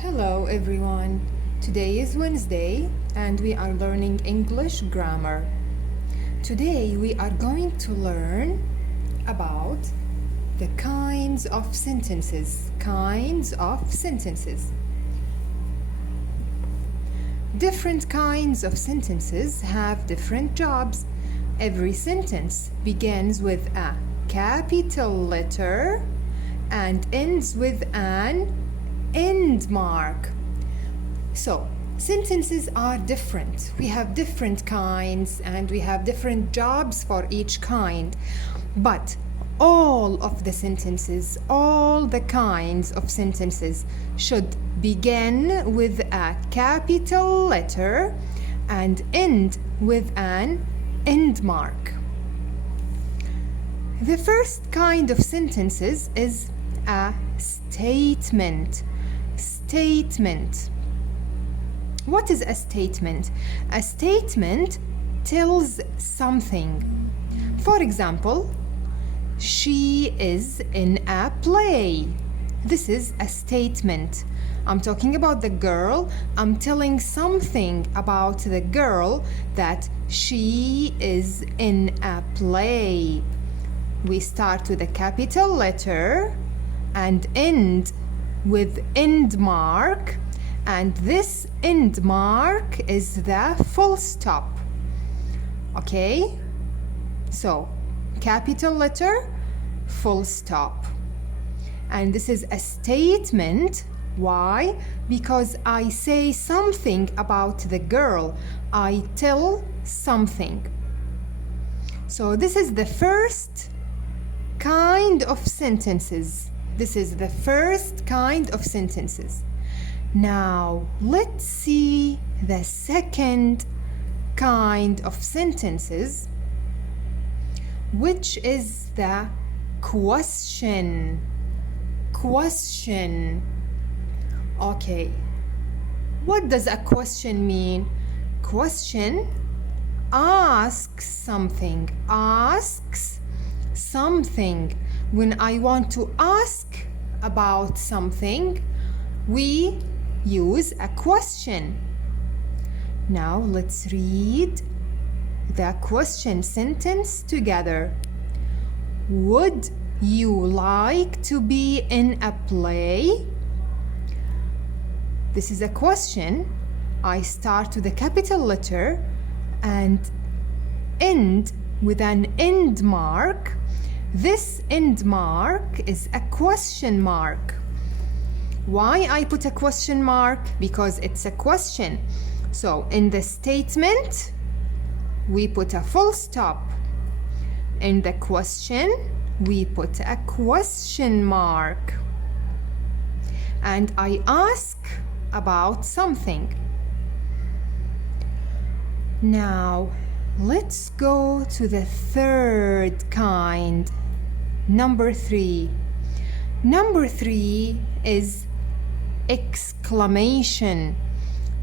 Hello everyone. Today is Wednesday and we are learning English grammar. Today we are going to learn about the kinds of sentences. Different kinds of sentences have different jobs. Every sentence begins with a capital letter and ends with an end mark. So, sentences are different. We have different kinds and we have different jobs for each kind. But all of the sentences, all the kinds of sentences should begin with a capital letter and end with an end mark. The first kind of sentences is a statement. Statement. What is a statement? A statement tells something. For example, she is in a play. This is a statement. I'm talking about the girl. I'm telling something about the girl that she is in a play. We start with a capital letter and end with end mark, and this end mark is the full stop. Okay? So, capital letter, full stop. And this is a statement. Why? Because I say something about the girl. I tell something. So, this is the first kind of sentences. This is the first kind of sentences. Now, let's see the second kind of sentences, which is the question. Question. Okay. What does a question mean? Question asks something. Asks something. When I want to ask about something, we use a question. Now let's read the question sentence together. Would you like to be in a play? This is a question. I start with a capital letter and end with an end mark. This end mark is a question mark. Why I put a question mark? Because it's a question. So in the statement, we put a full stop. In the question, we put a question mark. And I ask about something. Now, let's go to the third kind, number 3. Number 3 is exclamation.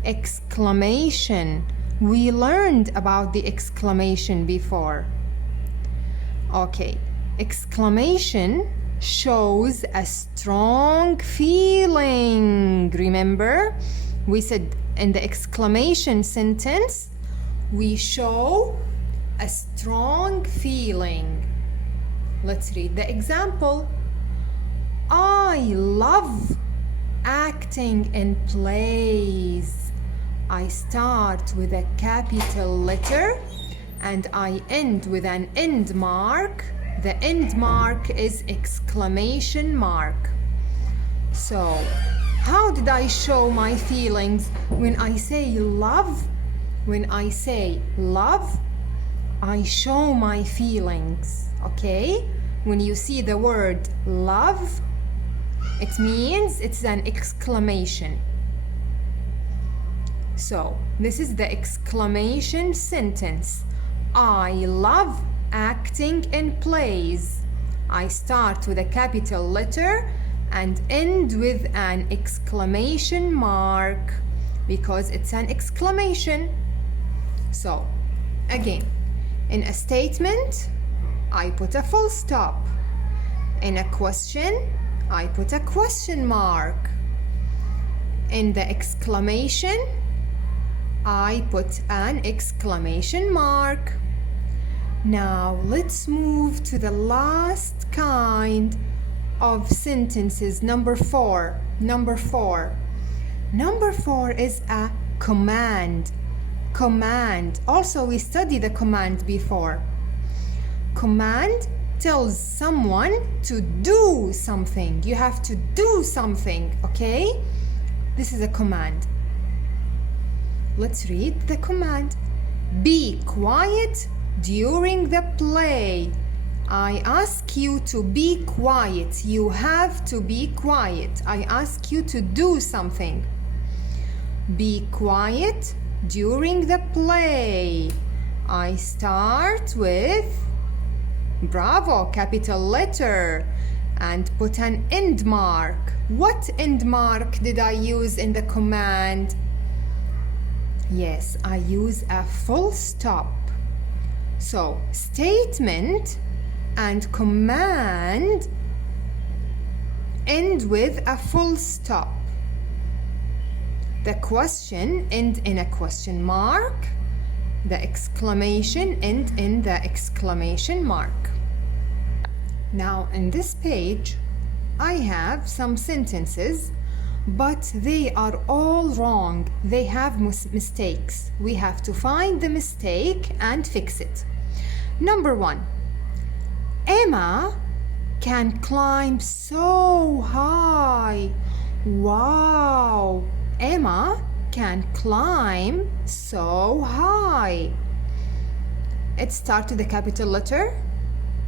Exclamation. We learned about the exclamation before. Okay, exclamation shows a strong feeling. Remember, we said in the exclamation sentence, we show a strong feeling. Let's read the example. I love acting in plays. I start with a capital letter and I end with an end mark. The end mark is exclamation mark. So, how did I show my feelings when I say love? When I say love, I show my feelings, okay? When you see the word love, it means it's an exclamation. So, this is the exclamation sentence. I love acting in plays. I start with a capital letter and end with an exclamation mark because it's an exclamation. So, again, in a statement, I put a full stop. In a question, I put a question mark. In the exclamation, I put an exclamation mark. Now let's move to the last kind of sentences, number 4. Number 4 is a command. Command. Also, we studied the command before. Command tells someone to do something. You have to do something, okay? This is a command. Let's read the command. Be quiet during the play. I ask you to be quiet. You have to be quiet. I ask you to do something. Be quiet during the play. I start with bravo, capital letter, and put an end mark. What end mark did I use in the command? Yes, I use a full stop. So, statement and command end with a full stop. The question end in a question mark. The exclamation end in the exclamation mark. Now, in this page, I have some sentences, but they are all wrong. They have mistakes. We have to find the mistake and fix it. Number 1. Emma can climb so high. Wow! Emma can climb so high. It starts with a capital letter.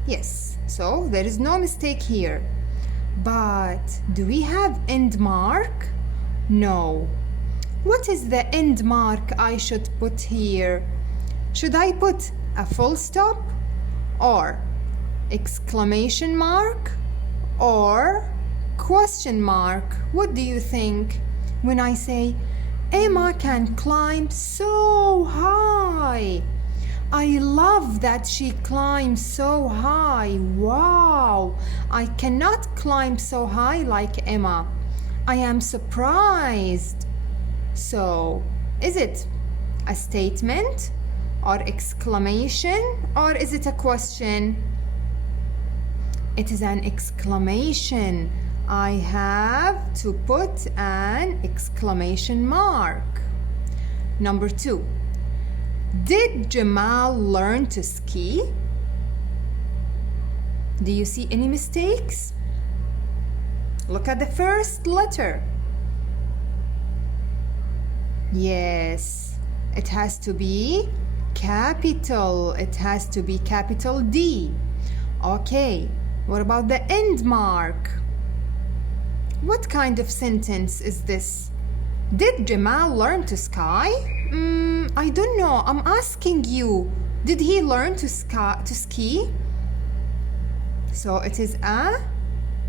Yes, so there is no mistake here. But do we have end mark? No. What is the end mark I should put here? Should I put a full stop or exclamation mark or question mark? What do you think when I say Emma can climb so high? I love that she climbs so high. Wow! I cannot climb so high like Emma. I am surprised. So, is it a statement or exclamation, or is it a question? It is an exclamation. I have to put an exclamation mark. Number 2. Did Jamal learn to ski? Do you see any mistakes? Look at the first letter. Yes, it has to be capital. It has to be capital D. Okay, what about the end mark? What kind of sentence is this? Did Jamal learn to ski? I don't know. I'm asking you. Did he learn to ski? So it is a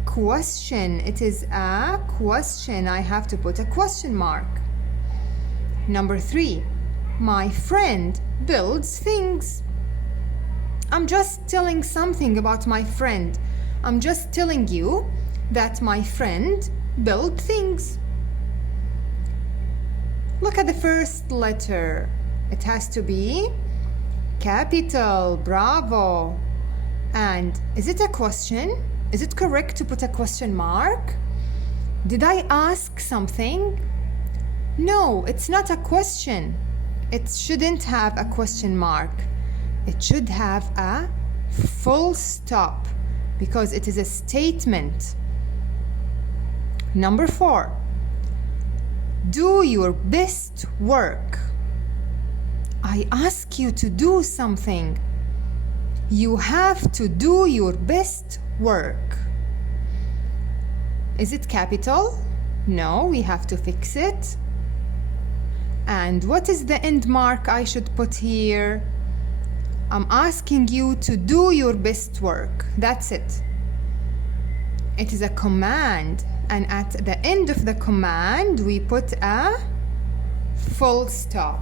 question. It is a question. I have to put a question mark. Number 3. My friend builds things. I'm just telling something about my friend. I'm just telling you that my friend built things. Look at the first letter. It has to be capital. Bravo. And is it a question? Is it correct to put a question mark? Did I ask something? No, it's not a question. It shouldn't have a question mark. It should have a full stop because it is a statement. Number 4. Do your best work. I ask you to do something. You have to do your best work. Is it capital? No, we have to fix it. And what is the end mark I should put here? I'm asking you to do your best work. That's it. It is a command. And at the end of the command, we put a full stop.